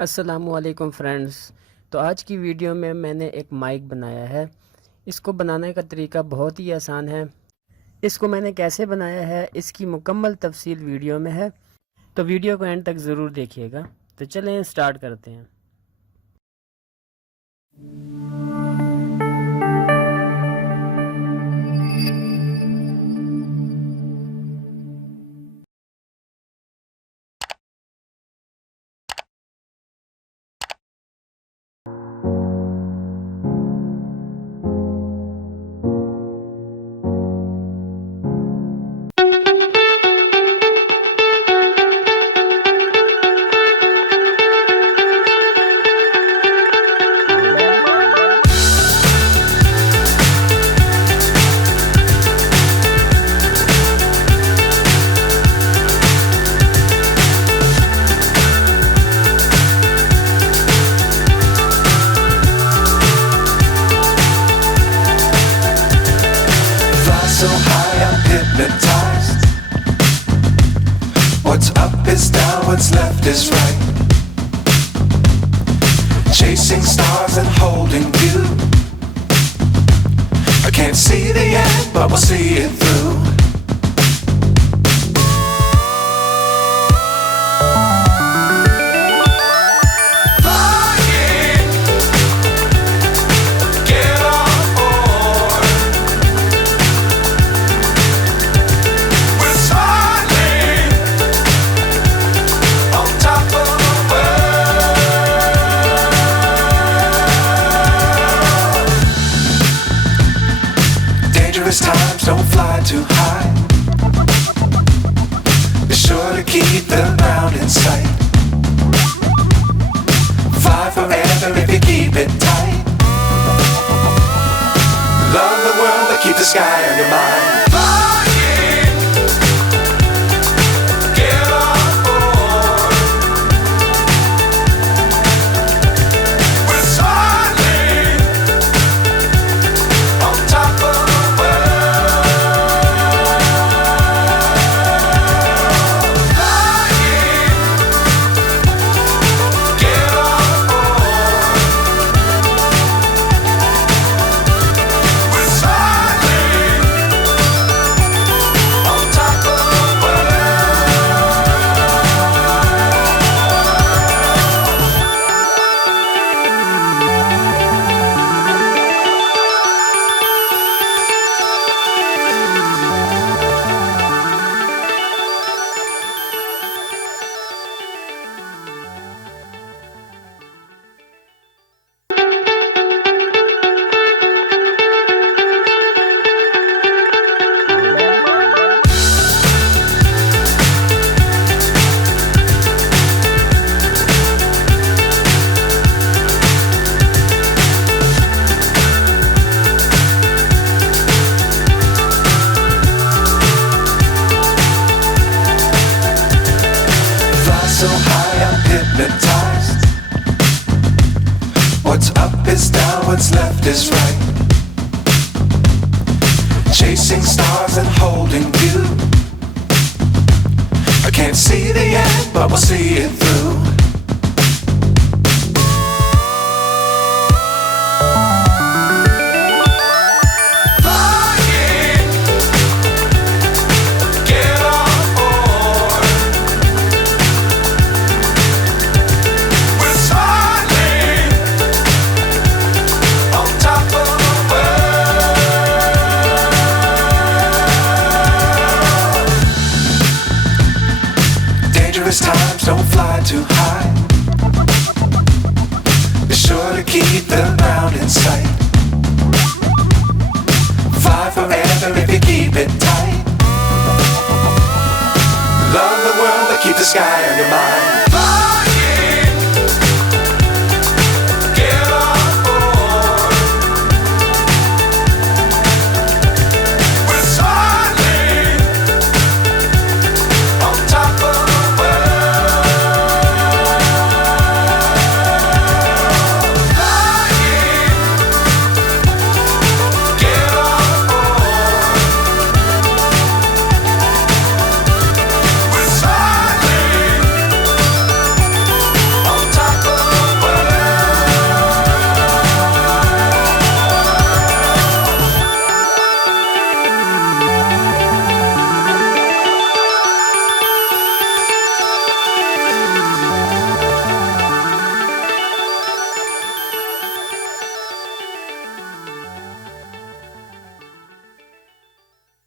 अस्सलामुअलैकुम फ्रेंड्स। तो आज की वीडियो में मैंने एक माइक बनाया है। इसको बनाने का तरीका बहुत ही आसान है। इसको मैंने कैसे बनाया है इसकी मुकम्मल तफसील वीडियो में है, तो वीडियो को एंड तक ज़रूर देखिएगा। तो चलें स्टार्ट करते हैं। So high I'm hypnotized. What's up is down, what's left is right. Chasing stars and holding you. I can't see the end, but we'll see it through. Dangerous times, don't fly too high. Be sure to keep the ground in sight. Fly forever if you keep it tight. Love the world, but keep the sky on your mind. So high I'm hypnotized. What's up is down, what's left is right. Chasing stars and holding you. I can't see the end, but we'll see it through. Dangerous times, don't fly too high. Be sure to keep the ground in sight. Fly forever if you keep it tight. Love the world, but keep the sky on your mind.